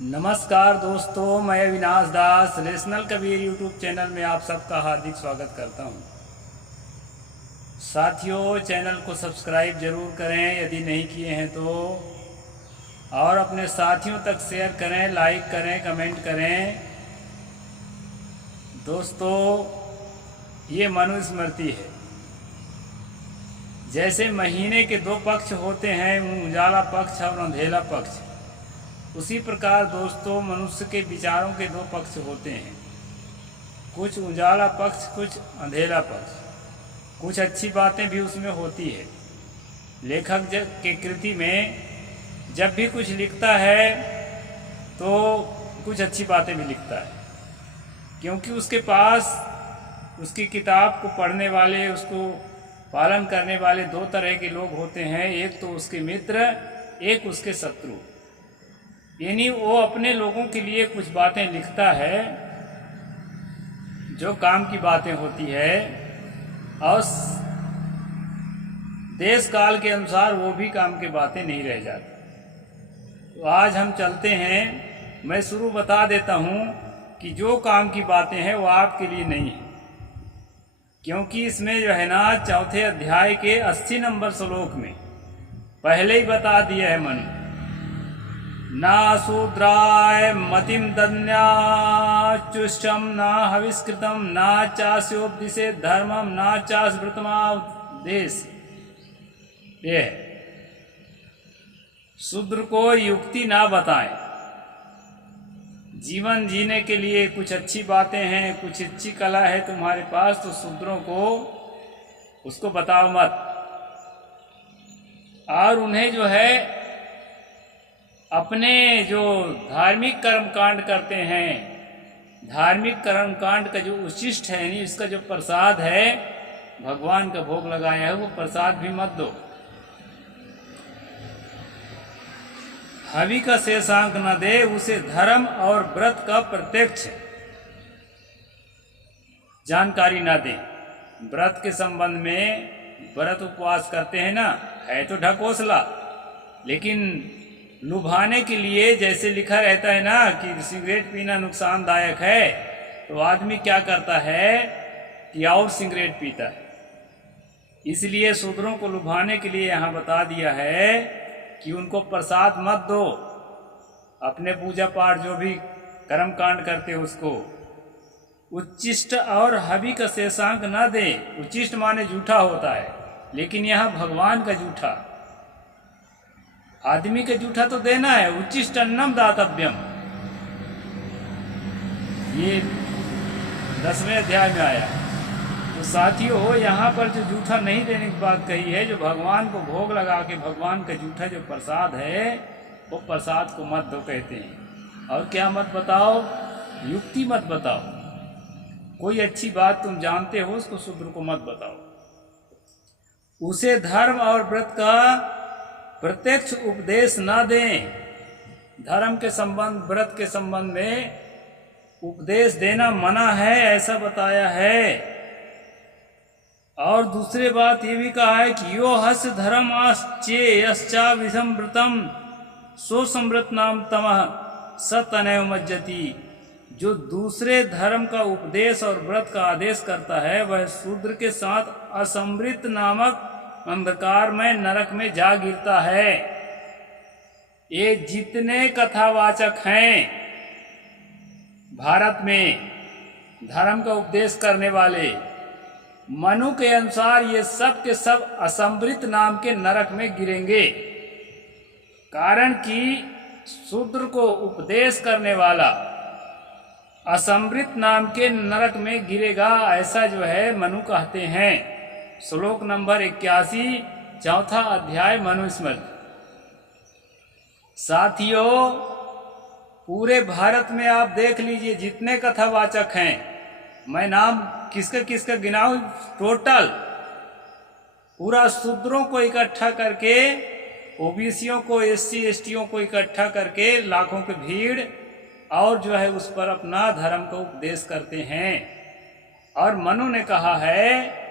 नमस्कार दोस्तों, मैं अविनाश दास रेशनल कबीर यूट्यूब चैनल में आप सबका हार्दिक स्वागत करता हूं। साथियों, चैनल को सब्सक्राइब जरूर करें यदि नहीं किए हैं तो, और अपने साथियों तक शेयर करें, लाइक करें, कमेंट करें। दोस्तों, ये मनुस्मृति है। जैसे महीने के दो पक्ष होते हैं, उजाला पक्ष और अंधेला पक्ष, उसी प्रकार दोस्तों मनुष्य के विचारों के दो पक्ष होते हैं, कुछ उजाला पक्ष, कुछ अंधेला पक्ष। कुछ अच्छी बातें भी उसमें होती है। लेखक के कृति में जब भी कुछ लिखता है तो कुछ अच्छी बातें भी लिखता है, क्योंकि उसके पास उसकी किताब को पढ़ने वाले, उसको पालन करने वाले दो तरह के लोग होते हैं। एक तो उसके मित्र, एक उसके शत्रु। यानी वो अपने लोगों के लिए कुछ बातें लिखता है जो काम की बातें होती है, और देश काल के अनुसार वो भी काम की बातें नहीं रह जाती। तो आज हम चलते हैं। मैं शुरू बता देता हूँ कि जो काम की बातें हैं वो आपके लिए नहीं है, क्योंकि इसमें जो है ना, चौथे अध्याय के 80 नंबर श्लोक में पहले ही बता दिया है मनु, ना शूद्राय मतिम दन्याचुष्टम ना हविष्कृतम ना चास्योपदिशे धर्मम ना चास्मृतमादेश। ये शूद्र को युक्ति ना बताएं। जीवन जीने के लिए कुछ अच्छी बातें हैं, कुछ अच्छी कला है तुम्हारे पास, तो शूद्रों को उसको बताओ मत। और उन्हें जो है अपने जो धार्मिक कर्मकांड करते हैं, धार्मिक कर्मकांड का जो उचिष्ट है, यानी इसका जो प्रसाद है, भगवान का भोग लगाया है, वो प्रसाद भी मत दो। हवि का शेषांक न दे, उसे धर्म और व्रत का प्रत्यक्ष जानकारी न दे। व्रत के संबंध में, व्रत उपवास करते हैं ना, है तो ढकोसला, लेकिन लुभाने के लिए, जैसे लिखा रहता है ना कि सिगरेट पीना नुकसानदायक है, तो आदमी क्या करता है कि और सिगरेट पीता है। इसलिए शूद्रों को लुभाने के लिए यहाँ बता दिया है कि उनको प्रसाद मत दो। अपने पूजा पाठ जो भी कर्म कांड करते हो उसको उच्चिष्ट और हवि का शेषांक न दे। उच्चिष्ट माने जूठा होता है, लेकिन यहाँ भगवान का जूठा, आदमी का जूठा तो देना है। उच्चिष्ट अन्नम दातव्यम, ये 10वें अध्याय में आया। तो साथियों हो, यहाँ पर जो जूठा नहीं देने की बात कही है, जो भगवान को भोग लगा के भगवान का जूठा जो प्रसाद है, वो प्रसाद को मत दो कहते हैं। और क्या मत बताओ? युक्ति मत बताओ। कोई अच्छी बात तुम जानते हो, उसको शूद्र को मत बताओ। उसे धर्म और व्रत का प्रत्यक्ष उपदेश ना दें। धर्म के संबंध, व्रत के संबंध में उपदेश देना मना है, ऐसा बताया है। और दूसरी बात ये भी कहा है कि यो हस धर्म आश्चे यश्चा विषम व्रतम सो समृत नाम तमः सतनैव मज्जति। जो दूसरे धर्म का उपदेश और व्रत का आदेश करता है, वह शूद्र के साथ असमृत नामक अंधकार में, नरक में जा गिरता है। ये जितने कथावाचक हैं भारत में, धर्म का उपदेश करने वाले, मनु के अनुसार ये सब के सब असमृत नाम के नरक में गिरेंगे। कारण कि शूद्र को उपदेश करने वाला असमृत नाम के नरक में गिरेगा, ऐसा जो है मनु कहते हैं। श्लोक नंबर 81, चौथा अध्याय मनुस्मृति। साथियों, पूरे भारत में आप देख लीजिए जितने कथावाचक हैं, मैं नाम किसका किसका गिनाऊं, टोटल पूरा शूद्रों को इकट्ठा करके, ओबीसीयों को, एससी एसटीओं को इकट्ठा करके लाखों की भीड़, और जो है उस पर अपना धर्म का उपदेश करते हैं। और मनु ने कहा है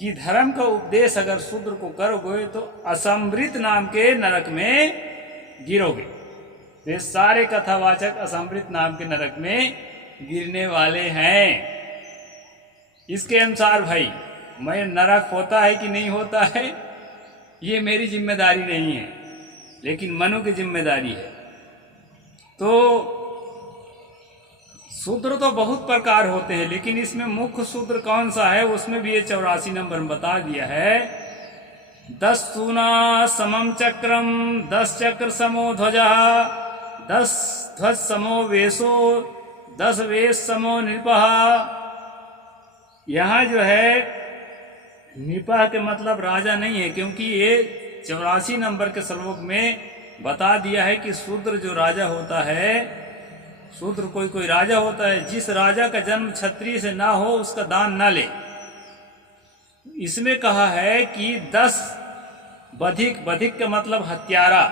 कि धर्म का उपदेश अगर शूद्र को करोगे तो असमृत नाम के नरक में गिरोगे। वे सारे कथावाचक असंवृत नाम के नरक में गिरने वाले हैं। इसके अनुसार भाई मैं नरक होता है कि नहीं होता है ये मेरी जिम्मेदारी नहीं है, लेकिन मनु की जिम्मेदारी है। तो शूद्र तो बहुत प्रकार होते हैं, लेकिन इसमें मुख्य शूद्र कौन सा है उसमें भी ये 84 नंबर में बता दिया है। 10 सूना समम चक्रम 10 चक्र समो ध्वजा 10 ध्वज समो वेशो 10 वेश समो नृपः। यहाँ जो है नृपः के मतलब राजा नहीं है, क्योंकि ये 84 नंबर के श्लोक में बता दिया है कि शूद्र जो राजा होता है, शूद्र कोई राजा होता है, जिस राजा का जन्म क्षत्रिय से ना हो उसका दान ना ले। इसमें कहा है कि 10 बधिक, बधिक का मतलब हत्यारा,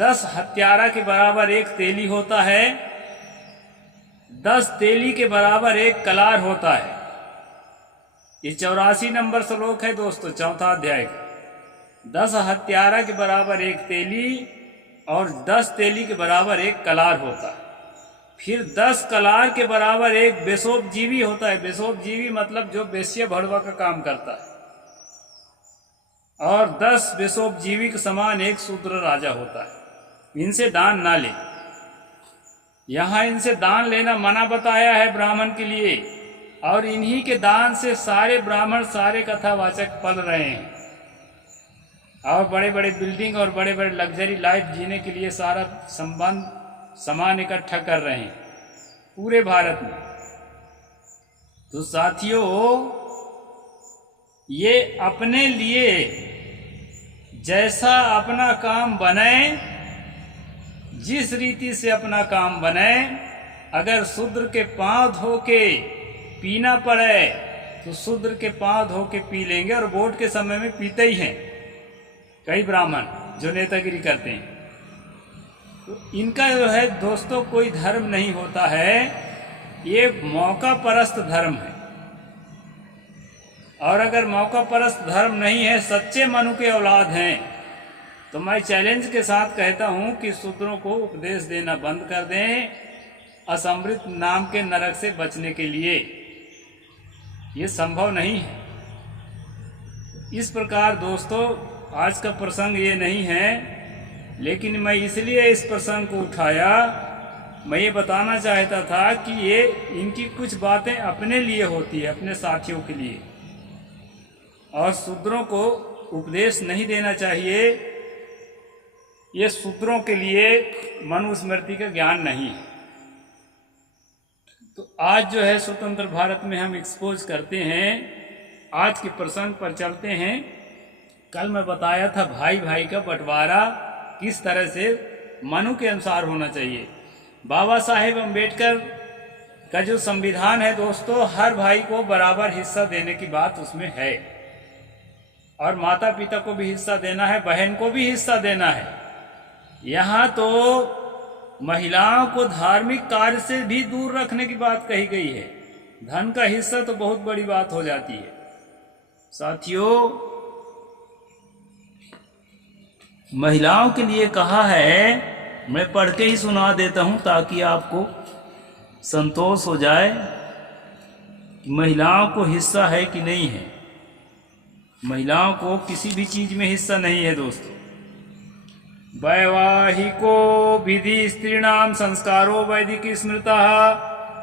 10 हत्यारा के बराबर एक तेली होता है, 10 तेली के बराबर एक कलार होता है। ये 84 नंबर श्लोक है दोस्तों, चौथा अध्याय का। 10 हत्यारा के बराबर एक तेली और 10 तेली के बराबर एक कलार होता है। फिर 10 कलार के बराबर एक बेसोपजीवी होता है। बेसोपजीवी मतलब जो वेश्या भड़वा का काम करता है। और 10 बेसोपजीवी के समान एक शूद्र राजा होता है। इनसे दान ना ले। यहाँ इनसे दान लेना मना बताया है ब्राह्मण के लिए, और इन्हीं के दान से सारे ब्राह्मण सारे कथावाचक पल रहे हैं और बड़े बड़े बिल्डिंग और बड़े बड़े लग्जरी लाइफ जीने के लिए सारा सामान इकट्ठा कर रहे हैं पूरे भारत में। तो साथियों, ये अपने लिए जैसा अपना काम बने, जिस रीति से अपना काम बने, अगर शूद्र के पांव धो के पीना पड़े तो शूद्र के पांव धो के पी लेंगे, और वोट के समय में पीते ही हैं कई ब्राह्मण जो नेतागिरी करते हैं। तो इनका जो है दोस्तों कोई धर्म नहीं होता है, ये मौका परस्त धर्म है। और अगर मौका परस्त धर्म नहीं है, सच्चे मनु के औलाद हैं, तो मैं चैलेंज के साथ कहता हूं कि शूद्रों को उपदेश देना बंद कर दें असंवृत नाम के नरक से बचने के लिए। ये संभव नहीं है। इस प्रकार दोस्तों आज का प्रसंग ये नहीं है, लेकिन मैं इसलिए इस प्रसंग को उठाया, मैं ये बताना चाहता था कि ये इनकी कुछ बातें अपने लिए होती है, अपने साथियों के लिए, और शूद्रों को उपदेश नहीं देना चाहिए। ये शूद्रों के लिए मनुस्मृति का ज्ञान नहीं है। तो आज जो है स्वतंत्र भारत में हम एक्सपोज करते हैं, आज के प्रसंग पर चलते हैं। कल मैं बताया था भाई भाई का बंटवारा किस तरह से मनु के अनुसार होना चाहिए। बाबा साहेब अम्बेडकर का जो संविधान है दोस्तों, हर भाई को बराबर हिस्सा देने की बात उसमें है, और माता पिता को भी हिस्सा देना है, बहन को भी हिस्सा देना है। यहाँ तो महिलाओं को धार्मिक कार्य से भी दूर रखने की बात कही गई है। धन का हिस्सा तो बहुत बड़ी बात हो जाती है। साथियों, महिलाओं के लिए कहा है, मैं पढ़ के ही सुना देता हूं ताकि आपको संतोष हो जाए कि महिलाओं को हिस्सा है कि नहीं है। महिलाओं को किसी भी चीज में हिस्सा नहीं है दोस्तों। वैवाहिको विधि स्त्रीणाम संस्कारो वैदिक स्मृतः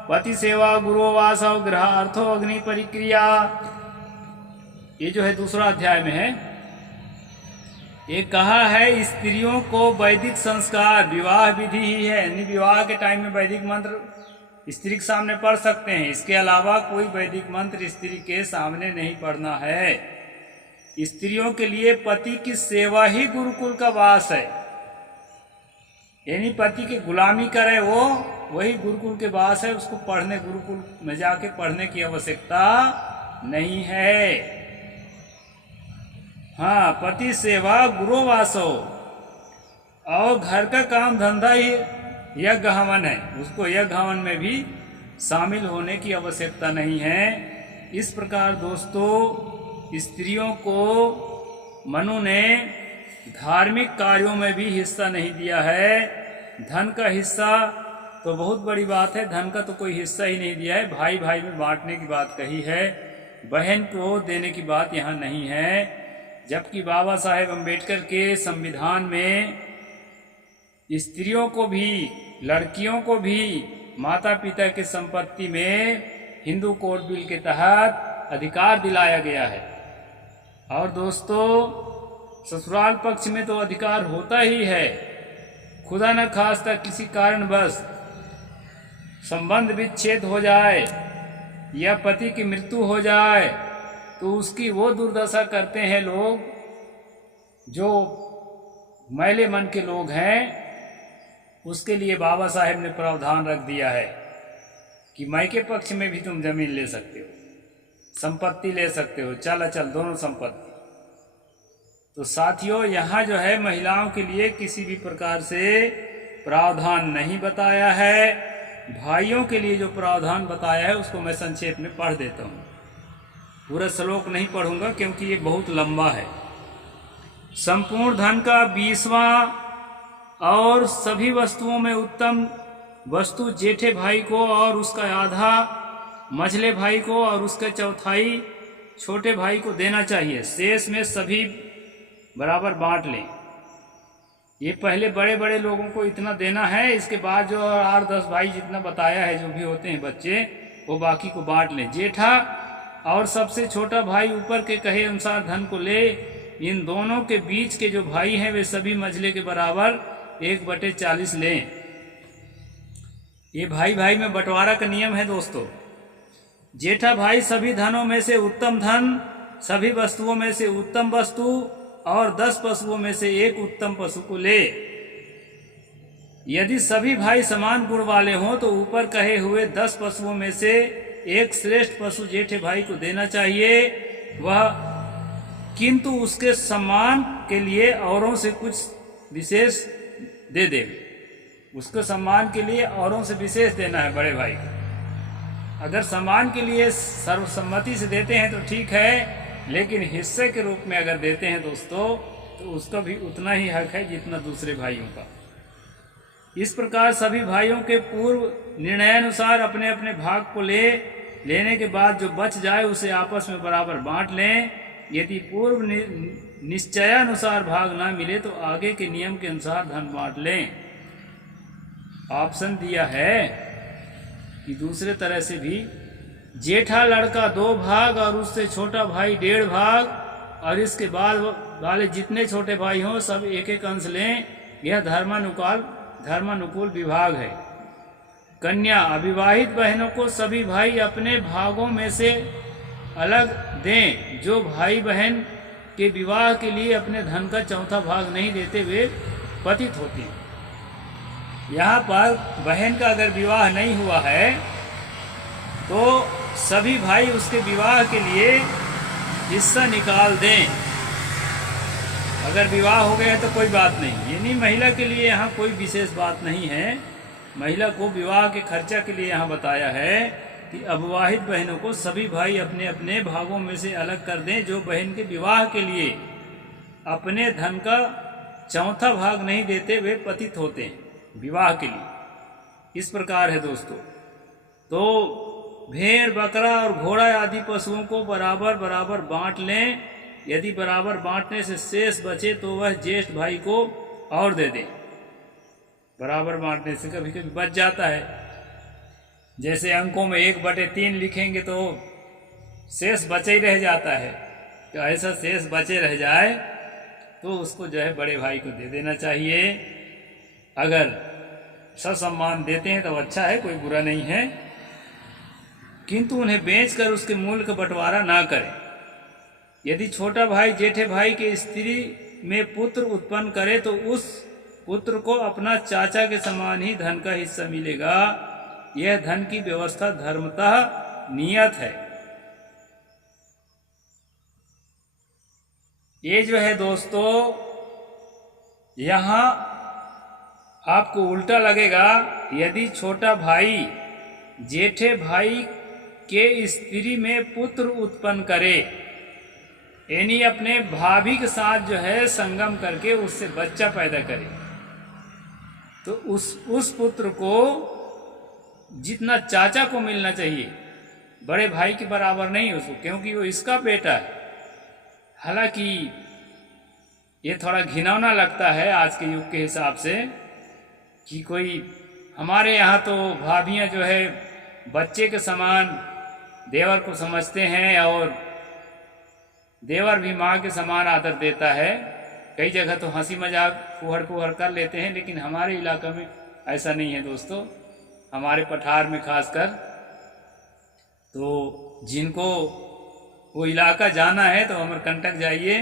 पति सेवा गुरु वासव गृहार्थो अग्नि परिक्रिया। ये जो है दूसरा अध्याय में है। ये कहा है स्त्रियों को वैदिक संस्कार, विवाह विधि ही है, यानी विवाह के टाइम में वैदिक मंत्र स्त्री के सामने पढ़ सकते हैं। इसके अलावा कोई वैदिक मंत्र स्त्री के सामने नहीं पढ़ना है। स्त्रियों के लिए पति की सेवा ही गुरुकुल का वास है, यानी पति की गुलामी करे वो, वही गुरुकुल के वास है। उसको पढ़ने, गुरुकुल में जाके पढ़ने की आवश्यकता नहीं है। हाँ, पति सेवा गुरु वासो, और घर का काम धंधा ही यज्ञ हवन है, उसको यज्ञ हवन में भी शामिल होने की आवश्यकता नहीं है। इस प्रकार दोस्तों स्त्रियों को मनु ने धार्मिक कार्यों में भी हिस्सा नहीं दिया है। धन का हिस्सा तो बहुत बड़ी बात है, धन का तो कोई हिस्सा ही नहीं दिया है। भाई भाई में बांटने की बात कही है, बहन को देने की बात यहाँ नहीं है। जबकि बाबा साहेब अम्बेडकर के संविधान में स्त्रियों को भी, लड़कियों को भी माता पिता की संपत्ति में हिंदू कोड बिल के तहत अधिकार दिलाया गया है। और दोस्तों, ससुराल पक्ष में तो अधिकार होता ही है। खुदा न खास्ता किसी कारणवश संबंध विच्छेद हो जाए या पति की मृत्यु हो जाए तो उसकी वो दुर्दशा करते हैं लोग, जो मैले मन के लोग हैं। उसके लिए बाबा साहेब ने प्रावधान रख दिया है कि मायके पक्ष में भी तुम जमीन ले सकते हो, संपत्ति ले सकते हो, चल अचल दोनों संपत्ति। तो साथियों, यहाँ जो है महिलाओं के लिए किसी भी प्रकार से प्रावधान नहीं बताया है। भाइयों के लिए जो प्रावधान बताया है उसको मैं संक्षेप में पढ़ देता हूँ। पूरा श्लोक नहीं पढ़ूंगा क्योंकि ये बहुत लंबा है। संपूर्ण धन का 20वां और सभी वस्तुओं में उत्तम वस्तु जेठे भाई को और उसका आधा मझले भाई को और उसका चौथाई छोटे भाई को देना चाहिए। शेष में सभी बराबर बांट लें। ये पहले बड़े बड़े लोगों को इतना देना है, इसके बाद जो 8-10 भाई जितना बताया है, जो भी होते हैं बच्चे, वो बाकी को बांट लें। जेठा और सबसे छोटा भाई ऊपर के कहे अनुसार धन को ले। इन दोनों के बीच के जो भाई हैं वे सभी मझले के बराबर 1/40 लें। ये भाई भाई में बंटवारा का नियम है दोस्तों। जेठा भाई सभी धनों में से उत्तम धन, सभी वस्तुओं में से उत्तम वस्तु और 10 पशुओं में से एक उत्तम पशु को ले। यदि सभी भाई समान गुण वाले हों तो ऊपर कहे हुए 10 पशुओं में से एक श्रेष्ठ पशु जेठे भाई को देना चाहिए। वह किंतु उसके सम्मान के लिए औरों से कुछ विशेष दे दे। उसको सम्मान के लिए औरों से विशेष देना है बड़े भाई को। अगर सम्मान के लिए सर्वसम्मति से देते हैं तो ठीक है, लेकिन हिस्से के रूप में अगर देते हैं दोस्तों तो उसका भी उतना ही हक है जितना दूसरे भाइयों का। इस प्रकार सभी भाइयों के पूर्व निर्णयानुसार अपने अपने भाग को लेने के बाद जो बच जाए उसे आपस में बराबर बांट लें। यदि पूर्व निश्चयानुसार भाग ना मिले तो आगे के नियम के अनुसार धन बांट लें। ऑप्शन दिया है कि दूसरे तरह से भी, जेठा लड़का 2 भाग और उससे छोटा भाई 1.5 भाग और इसके बाद वाले जितने छोटे भाई हों सब 1-1 अंश लें। यह धर्मानुकूल विभाग है। कन्या अविवाहित बहनों को सभी भाई अपने भागों में से अलग दें। जो भाई बहन के विवाह के लिए अपने धन का चौथा भाग नहीं देते वे पतित होते हैं। यहाँ पर बहन का अगर विवाह नहीं हुआ है तो सभी भाई उसके विवाह के लिए हिस्सा निकाल दें। अगर विवाह हो गया है तो कोई बात नहीं। यानी महिला के लिए यहाँ कोई विशेष बात नहीं है। महिला को विवाह के खर्चा के लिए यहाँ बताया है कि अविवाहित बहनों को सभी भाई अपने अपने भागों में से अलग कर दें। जो बहन के विवाह के लिए अपने धन का चौथा भाग नहीं देते वे पतित होते हैं विवाह के लिए। इस प्रकार है दोस्तों। तो भेड़, बकरा और घोड़ा आदि पशुओं को बराबर बराबर बांट लें। यदि बराबर बांटने से शेष बचे तो वह ज्येष्ठ भाई को और दे दें। बराबर बांटने से कभी कभी बच जाता है। जैसे अंकों में 1/3 लिखेंगे तो शेष बचे ही रह जाता है। तो ऐसा शेष बचे रह जाए तो उसको जो है बड़े भाई को दे देना चाहिए। अगर ससम्मान देते हैं तो अच्छा है, कोई बुरा नहीं है, किंतु उन्हें बेचकर उसके मूल्य का बंटवारा ना करें। यदि छोटा भाई जेठे भाई के स्त्री में पुत्र उत्पन्न करे तो उस पुत्र को अपना चाचा के समान ही धन का हिस्सा मिलेगा। यह धन की व्यवस्था धर्मतः नियत है। ये जो है दोस्तों, यहाँ आपको उल्टा लगेगा। यदि छोटा भाई जेठे भाई के स्त्री में पुत्र उत्पन्न करे यानी अपने भाभी के साथ जो है संगम करके उससे बच्चा पैदा करे, तो उस पुत्र को जितना चाचा को मिलना चाहिए, बड़े भाई के बराबर नहीं उसको, क्योंकि वो इसका बेटा है। हालांकि ये थोड़ा घिनौना लगता है आज के युग के हिसाब से कि कोई हमारे यहाँ तो भाभियाँ जो है बच्चे के समान देवर को समझते हैं और देवर भी माँ के समान आदर देता है। कई जगह तो हंसी मजाक फुहड़ कर लेते हैं, लेकिन हमारे इलाका में ऐसा नहीं है दोस्तों। हमारे पठार में खासकर, तो जिनको वो इलाका जाना है तो अमरकंटक जाइए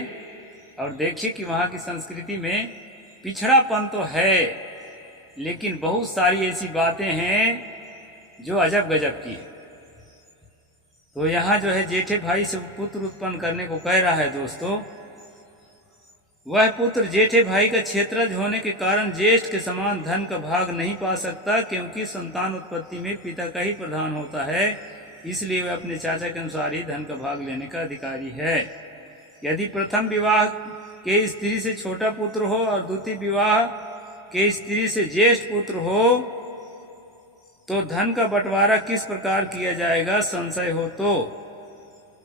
और देखिए कि वहाँ की संस्कृति में पिछड़ापन तो है, लेकिन बहुत सारी ऐसी बातें हैं जो अजब गजब की है। तो यहाँ जो है जेठे भाई से पुत्र उत्पन्न करने को कह रहा है दोस्तों। वह पुत्र जेठे भाई का क्षेत्रज होने के कारण ज्येष्ठ के समान धन का भाग नहीं पा सकता, क्योंकि संतान उत्पत्ति में पिता का ही प्रधान होता है, इसलिए वह अपने चाचा के अनुसार ही धन का भाग लेने का अधिकारी है। यदि प्रथम विवाह के स्त्री से छोटा पुत्र हो और द्वितीय विवाह के स्त्री से ज्येष्ठ पुत्र हो तो धन का बंटवारा किस प्रकार किया जाएगा, संशय हो तो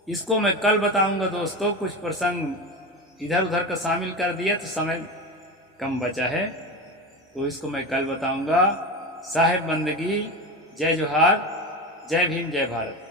इसको मैं कल बताऊंगा दोस्तों। कुछ प्रसंग इधर उधर का शामिल कर दिया तो समय कम बचा है, तो इसको मैं कल बताऊंगा। साहेब बंदगी, जय जोहार, जय भीम, जय भारत।